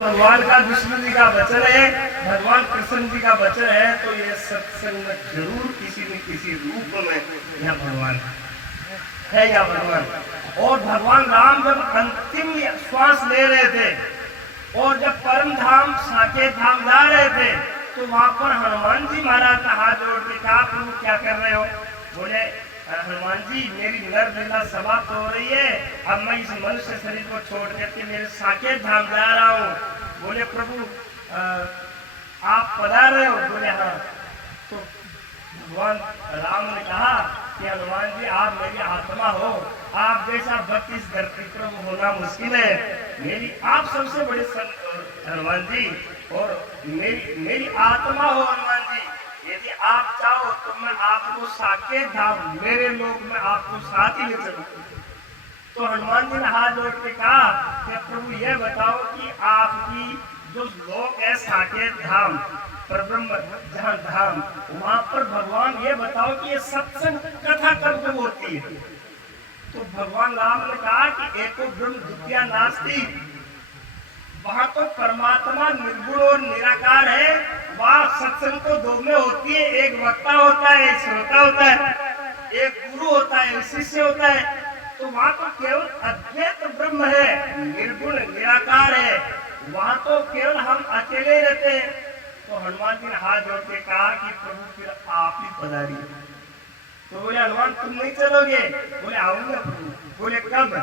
भगवान का विष्णु जी का वचन है, भगवान कृष्ण जी का वचन है, तो ये सत्संग में जरूर किसी न किसी रूप में यह भगवान है या भगवान। और भगवान राम जब अंतिम श्वास ले रहे थे और जब परम धाम साकेत धाम जा रहे थे, तो वहां पर हनुमान जी महाराज का हाथ जोड़ के कहा, प्रभु क्या कर रहे हो? बोले, हनुमान जी मेरी नर लीला समाप्त हो रही है, अब मैं इस मनुष्य शरीर को छोड़ करके मेरे साकेत धाम जा रहा हूँ। बोले, प्रभु आप पधार रहे हो? बोले हाँ। तो भगवान राम ने कहा कि हनुमान जी आप मेरी आत्मा हो, आप जैसा भक्त इस धरती पर होना मुश्किल है। मेरी आप सबसे बड़े संत हनुमान जी, और मेरी आत्मा हो हनुमान जी। यदि आप चाहो तो मैं आपको साकेत धाम मेरे लोक में आपको साथ ही ले चलूं। तो हनुमान जी ने हाथ जोड़ के कहा कि प्रभु ये बताओ कि आपकी जो लोक है साकेत धाम परब्रह्म जहां धाम, वहां पर भगवान ये बताओ कि ये सत्संग कथा कब होती है? तो भगवान राम ने कहा कि एको ब्रह्म द्वितीया नास्ति, वहां तो परमात्मा निर्गुण और निराकार है। वहां सत्संग तो दो में होती है, एक वक्ता होता है, एक श्रोता होता है, एक गुरु होता है, एक शिष्य होता है। तो वहां तो केवल अद्वैत ब्रह्म है, निर्गुण निराकार है, वहां तो केवल हम अकेले रहते हैं। तो हनुमान जी ने हाथ जोड़ के कहा कि प्रभु फिर आप ही पधारिए। तो बोले, हनुमान तुम नहीं चलोगे? बोले, आऊंगा प्रभु। बोले, कब?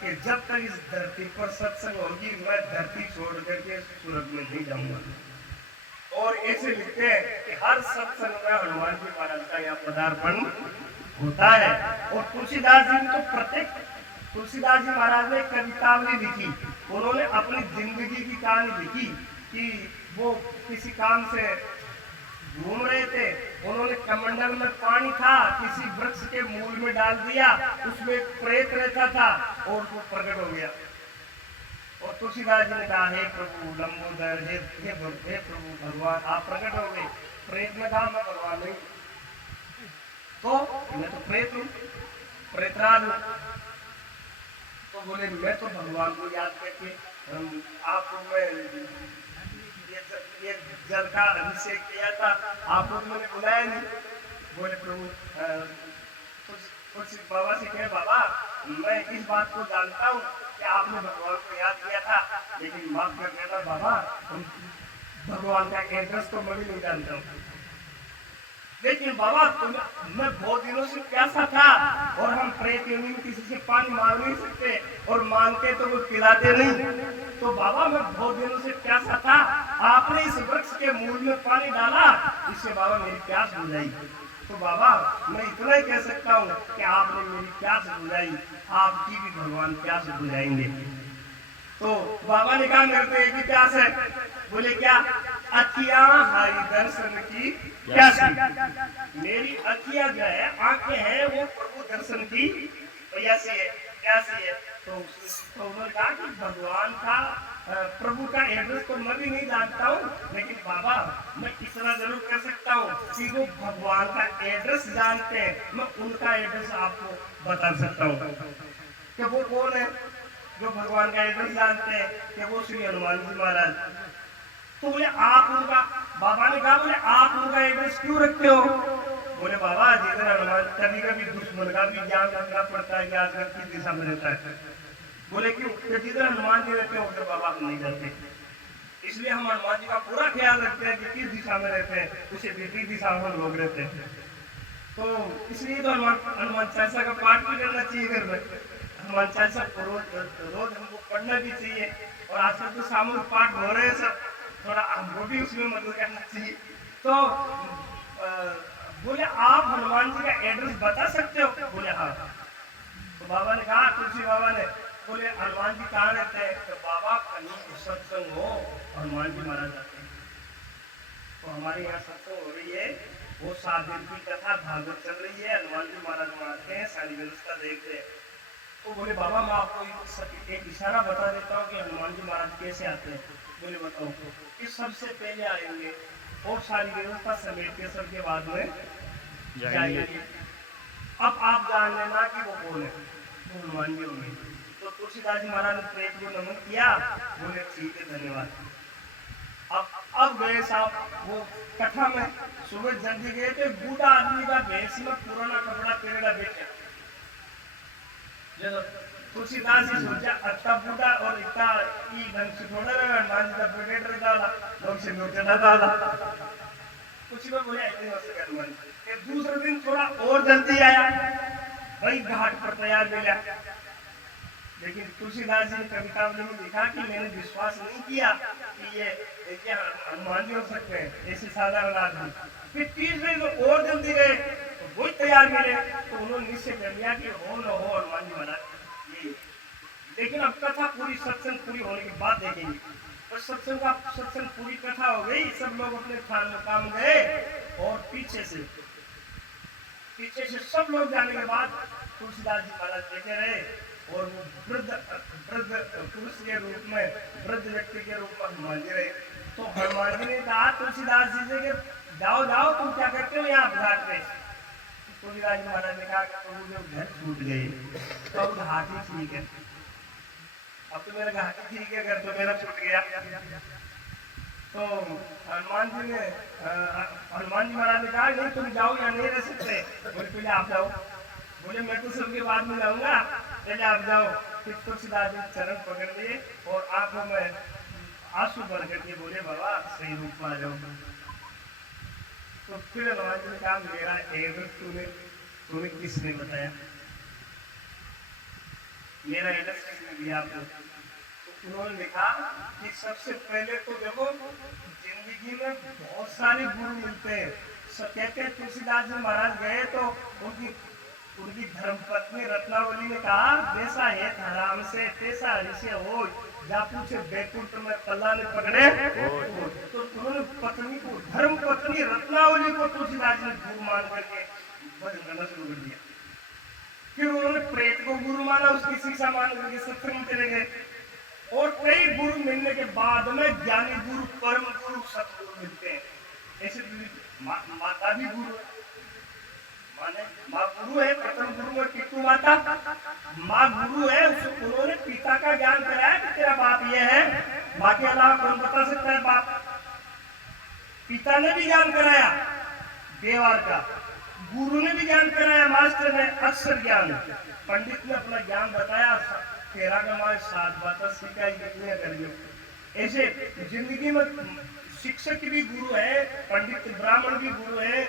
कि जब तक इस धरती पर सत्संग होगी मैं धरती छोड़ करके स्वर्ग में नहीं जाऊंगा। और ऐसे लिखते हैं कि हर सत्संग में हनुमान जी महाराज का यह पदार्पण होता है। और तुलसीदास जी ने तो प्रत्येक तुलसीदास जी महाराज ने कवितावली लिखी, उन्होंने अपनी जिंदगी की कहानी लिखी कि वो किसी काम से घूम रहे थे, उन्होंने कमंडल में पानी था, किसी वृक्ष के मूल में डाल दिया, उसमें एक प्रेत रहता था और वो प्रकट हो गया। और तुलसीदास जी ने कहा, हे प्रभु लंबोदर, हे प्रभु भगवान आप प्रकट हो गए। प्रेत ने कहा, मैं भगवान नहीं, तो मैं तो प्रेत हूँ, प्रेतराज हूँ। तो बोले, मैं तो भगवान को याद करके आपको मैं ये जल का अभिषेक किया था, आपको तो मैंने बुलाया नहीं। बोले, प्रभु तुलसी बाबा से कहे, बाबा मैं इस बात को जानता हूँ कि आपने भगवान को याद किया था, लेकिन माफ कर देना बाबा, भगवान का एड्रेस तो मैं भी नहीं जानता हूँ। लेकिन बाबा मैं बहुत दिनों से प्यासा था, और हम प्रेत योनि में किसी से पानी मांग नहीं सकते, और मांगते तो वो पिलाते नहीं। तो बाबा मैं बहुत दिनों से प्यासा था, आपने इस वृक्ष के मूल में पानी डाला, इससे बाबा मेरी प्यास बुझाई। तो बाबा मैं इतना ही कह सकता हूँ कि आपने मेरी प्यास बुझाई, आपकी भी भगवान प्यास बुझाएंगे। तो बाबा ने कहा, मेरे को एक ही प्यास है। बोले, क्या? अखियां हरि दर्शन की प्यासी। मेरी अखियां जो है, आंखें हैं, वो प्रभु दर्शन की प्यासी है, प्यासी है। तो उन्होंने कहा कि भगवान का प्रभु का एड्रेस तो मैं भी नहीं जानता हूँ, लेकिन बाबा मैं इतना जरूर कर सकता हूँ कि वो भगवान का एड्रेस जानते हैं, मैं उनका एड्रेस आपको बता सकता हूँ कि वो कौन है जो भगवान का एड्रेस जानते हैं, कि वो श्री हनुमान जी महाराज। तो बोले, आप उनका, बाबा ने कहा, बोले आप उनका एड्रेस क्यों रखते हो? बोले, बाबा जिधर हनुमान, कभी कभी दुश्मन का भी ज्ञान रखना पड़ता है कि आजकल किस दिशा में रहता है। बोले, क्यों? जिधर हनुमान जी रहते हो उधर बाबा हम नहीं जाते, इसलिए हम हनुमान जी का पूरा ख्याल रखते हैं कि किस दिशा में रहते हैं, उसे विपरीत दिशा में हम लोग रहते हैं। तो इसलिए तो हनुमान चालीसा का पाठ भी करना चाहिए घर में, हनुमान चालीसा रोज हमको पढ़ना भी चाहिए। और आजकल तो सामूहिक पाठ हो रहे हैं सब, थोड़ा हमको भी उसमें मदद करना चाहिए। तो बोले, आप हनुमान जी का एड्रेस बता सकते हो? बोले हाँ। तो बाबा ने कहा, तुलसी बाबा ने, बोले हनुमान जी कहाँ रहते हैं? तो बाबा कहीं सत्संग हो, हनुमान जी महाराज आते हैं। तो हमारे यहाँ सत्संग हो रही है, वो 7 दिन की कथा भागवत चल रही है, हनुमान जी महाराज वहाँ आते हैं, सारी व्यवस्था देखते हैं। तो बोले, बाबा मैं आपको एक इशारा बता देता हूँ कि हनुमान जी महाराज कैसे आते हैं। बोले, बताओ। कि सबसे पहले आएंगे और सारी व्यवस्था समेट के सबके बाद में जाएंगे। अब आप जान लेना कि वो कौन है, वो हनुमान जी होंगे। तो तो तुलसीदास जी महाराज ने प्रेत को नमन किया, बोले ठीक है धन्यवाद। अब गए साहब वो कथा में, सुबह जल्दी गए तो बूढ़ा आदमी का भेष में पुराना कपड़ा पहनेला बैठा। जब तुलसीदास जी सोचा अच्छा बूढ़ा और इतना ई ढंग से थोड़ा रहा मान का पेट रहता वाला लोग से नोट डाला कुछ में बोले ऐसे वैसे कर मन के दूसरे दिन थोड़ा और जल्दी आया, भाई घाट पर तैयार मिला। लेकिन तुलसीदास जी ने कवितावली में लिखा कि मैंने विश्वास नहीं किया कि ये क्या हनुमान जी हो सकते हैं ऐसे साधारण आदमी। फिर तीसरे दिन और जल्दी गए तो वही तैयार मिले, तो उन्होंने निश्चय कर लिया कि हो न हो हनुमान जी महाराज ये। लेकिन अब कथा पूरी, सत्संग पूरी होने के बाद देखेंगे। और सत्संग पूरी कथा हो गई, सब लोग अपने स्थान में काम गए और पीछे से सब लोग जाने के बाद तुलसीदास जी महाराज बैठे रहे और वो वृद्ध पुरुष के रूप में, वृद्ध व्यक्ति के रूप में हनुमान जी रहे। तो हनुमान जी ने कहा तुलसीदास जी से कि जाओ जाओ तुम क्या करते हो यहाँ घाट पे। तुलसीदास जी महाराज ने कहा कि प्रभु जब घर छूट गए तो अब घाट ही ठीक है, अब तो मेरा घाट ही ठीक है, घर तो मेरा छूट गया। तो हनुमान जी महाराज ने कहा नहीं तुम जाओ यहाँ नहीं रह सकते, बोले पहले आप जाओ। बोले मैं तो सबके बाद में जाऊंगा, पहले आप जाओ। फिर तुलसीदास जी चरण पकड़ लिए और आंखों में आंसू भर करके बोले बाबा सही रूप में आ जाओ। तो फिर हनुमान जी ने कहा मेरा एड्रेस तुम्हें किसने बताया, मेरा एड्रेस किसने दिया आपको। तो उन्होंने लिखा कि सबसे पहले तो देखो जिंदगी में बहुत सारे गुरु मिलते हैं। कहते हैं तुलसीदास जी महाराज गए तो उनकी धर्मपत्नी रत्नावली ने कहा जैसा है धराम से तैसा ऋषि हो, जा पूछे बैकुंठ में तल्ला ने पकड़े। तो उन्होंने पत्नी को, धर्म पत्नी रत्नावली को तुलसीदास जी ने गुरु मान करके भजन करना शुरू कर दिया। फिर उन्होंने प्रेत को गुरु माना, उसकी शिक्षा मान करके सत्संग में चले गए। और कई गुरु मिलने के बाद में ज्ञानी गुरु, परम गुरु, सतगुरु मिलते हैं। ऐसे माता भी गुरु, माने माँ गुरु है, प्रथम गुरु है पितृ माता, माँ गुरु है। उन्होंने पिता का ज्ञान कराया कि तेरा बाप ये है, माँ के अलावा कौन बता सकता है बाप। पिता ने भी ज्ञान कराया देवार का, गुरु ने भी ज्ञान कराया, मास्टर ने अक्षर ज्ञान, पंडित ने अपना ज्ञान बताया, तेरा कमाए 7 बातें सिखाई कितने करियो। ऐसे जिंदगी में शिक्षक भी गुरु है, पंडित ब्राह्मण भी गुरु है,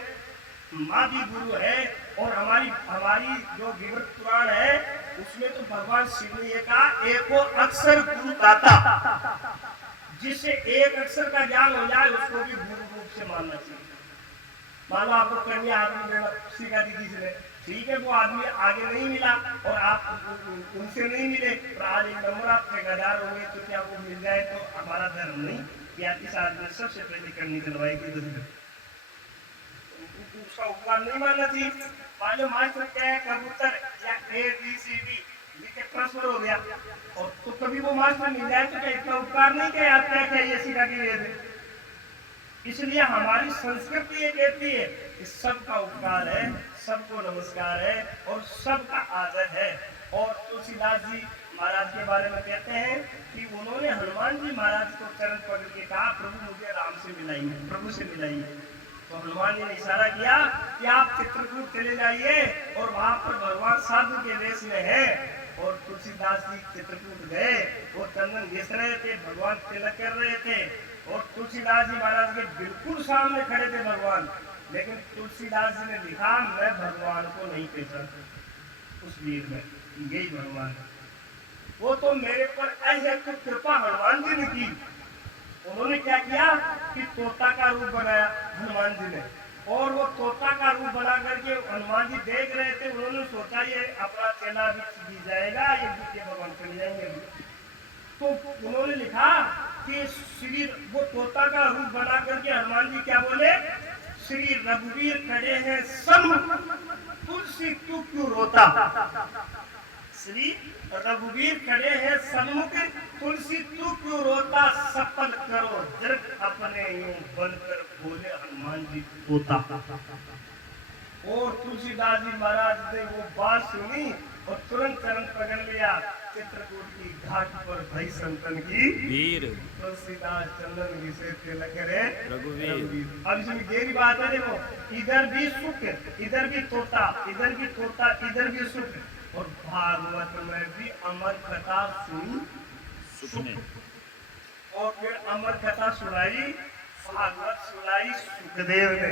माँ भी गुरु है। और हमारी जो विवृत पुराण है उसमें तो भगवान शिव ने कहा एको अक्षर गुरु दाता, जिससे एक अक्षर का ज्ञान हो जाए उसको भी गुरु रूप से मानना चाहिए। मान लो आपको कन्या आदमी देना सीखा दी किसी ने, ठीक है वो आदमी आगे नहीं मिला और आप उनसे नहीं मिले, और आज एक नंबर आप ठेकेदार हो गए तो क्या वो मिल जाए तो हमारा धर्म नहीं। या इस आदमी ने सबसे पहले करनी चलवाई की उसका उपकार नहीं मानना चाहिए। मान लो मास्टर क्या है कबूतर या ABCD लिखे ट्रांसफर हो गया और तो कभी वो मास्टर मिल जाए तो क्या इतना उपकार नहीं किया आप क्या ये सीखा के। इसलिए हमारी संस्कृति ये कहती है कि सबका उपकार है, सबको नमस्कार है और सबका आदर है। और तुलसीदास जी महाराज के बारे में कहते हैं कि उन्होंने हनुमान जी महाराज को चरण पकड़ के कहा प्रभु मुझे राम से मिलाइए, प्रभु से मिलाइए। तो हनुमान जी ने इशारा किया कि आप चित्रकूट चले जाइए और वहां पर भगवान साधु के वेश में है। और तुलसीदास जी चित्रकूट गए, वो चंदन घिस रहे थे, भगवान तिलक कर रहे थे और तुलसीदास जी महाराज के बिल्कुल सामने खड़े थे भगवान। लेकिन तुलसीदास जी ने लिखा मैं भगवान को नहीं पहचानता उस वीर में, यही भगवान है। वो तो मेरे पर ऐसे कृपा हनुमान जी ने की। उन्होंने क्या किया कि तोता का रूप बनाया हनुमान जी ने, और वो तोता का रूप बना करके हनुमान जी देख रहे थे। उन्होंने सोचा ये अपना चेला भी जाएगा, ये दूसरे भगवान चले जाएंगे। तो उन्होंने लिखा कि श्री वो तोता का रूप बना करके हनुमान जी क्या बोले, श्री रघुवीर खड़े हैं सन्मुख तुलसी तू क्यों रोता। श्री रघुवीर खड़े हैं सन्मुख तुलसी तू क्यों रोता, सफल करो दृढ़ अपने यूं बनकर बोले हनुमान जी तोता। और तुलसीदास जी महाराज ने वो बात सुनी और तुरंत चरण पकड़ लिया। चित्रकूट की घाट पर भई संतन की वीर तुलसीदास चंदन विषय तिलक रे रघुवीर। अब इसमें गहरी बात है, देखो इधर भी सुख, इधर भी तोता, इधर भी तोता, इधर भी सुख। और भागवत में भी अमर कथा सुनी सुख में और फिर अमर कथा सुनाई, भागवत सुनाई सुखदेव ने।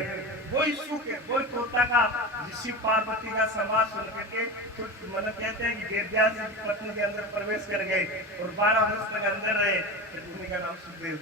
वही सुख है, वही तोता का ऋषि पार्वती का समाज सुन करके तो मतलब कहते हैं कि वेदव्यास की पत्नी के अंदर प्रवेश कर गए और 12 वर्ष तक अंदर रहे, तो उन्हीं का नाम सुखदेव।